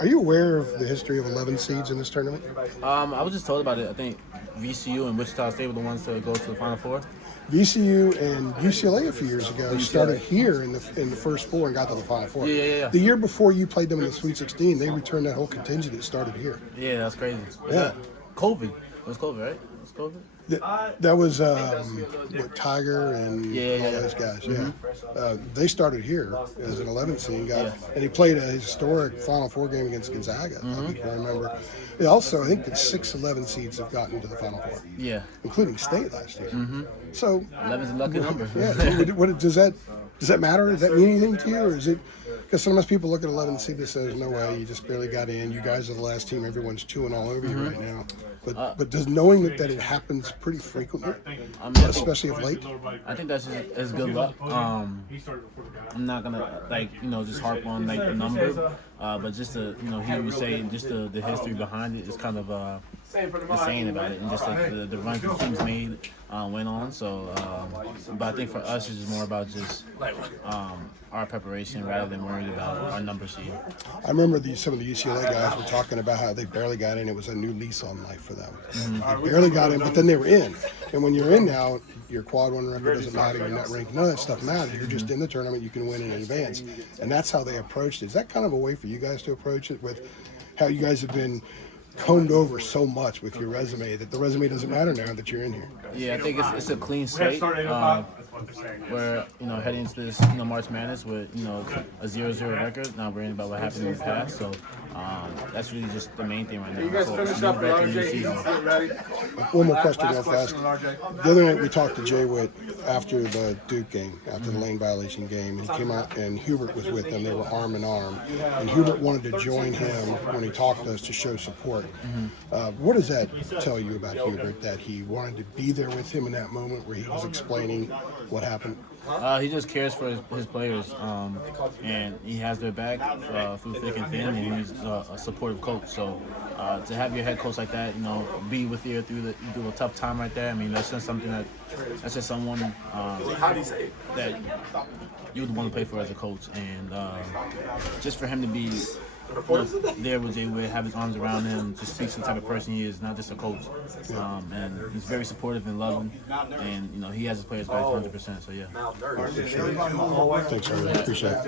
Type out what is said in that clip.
Are you aware of the history of 11 seeds in this tournament? I was just told about it. I think VCU and Wichita State were the ones to go to the Final Four. VCU and UCLA a few years ago started here in the first four and got to the Final Four. Yeah. The year before you played them in the Sweet 16, they returned that whole contingent that started here. Yeah, that's crazy. Yeah. COVID. It was COVID, right? It was COVID? That was Tiger and all those guys. Yeah, they started here as an 11 seed, and he played a historic Final Four game against Gonzaga. I remember. They also, I think, that 6 11 seeds have gotten to the Final Four. Yeah, including State last year. So 11's a lucky number. Yeah. What does that matter? Does that mean anything to you, or is it? Because sometimes people look at 11 seed and says, "No way, you just barely got in. You guys are the last team. Everyone's chewing all over you right now." But does knowing that it happens pretty frequently, especially of late? I think that's just good luck. I'm not gonna just harp on the number, but just to hear you say just the history behind it is kind of insane about it, and just the run the teams made went on. So, but I think for us it's just more about just our preparation rather than worried about our number sheet. I remember some of the UCLA guys were talking about how they barely got in. It was a new lease on life for them. They barely got in, but then they were in. And when you're in now, your quad one record doesn't matter, your net rank, none of that stuff matters. You're just in the tournament, you can win in advance. And that's how they approached it. Is that kind of a way for you guys to approach it, with how you guys have been combed over so much with your resume that the resume doesn't matter now that you're in here? Yeah, I think it's a clean slate. Where heading into this March Madness with a 0-0 record, not worrying about what happened in the past. So that's really just the main thing right now. So it's a new record, new season. One more question real fast. The other night we talked to Jay Witt after the Duke game, after the lane violation game. He came out and Hubert was with them. They were arm in arm. And Hubert wanted to join him when he talked to us to show support. What does that tell you about Hubert, that he wanted to be there with him in that moment where he was explaining what happened? He just cares for his players, and he has their back through thick and thin, and he's a supportive coach. So to have your head coach like that, be with you through a tough time right there. I mean, that's just something that's just someone that you would want to play for as a coach, and just for him to be there with Jay Witt, have his arms around him, just speaks to the type of person he is, not just a coach. And he's very supportive and loving, and he has his players back 100%. So yeah. Thanks, I appreciate it.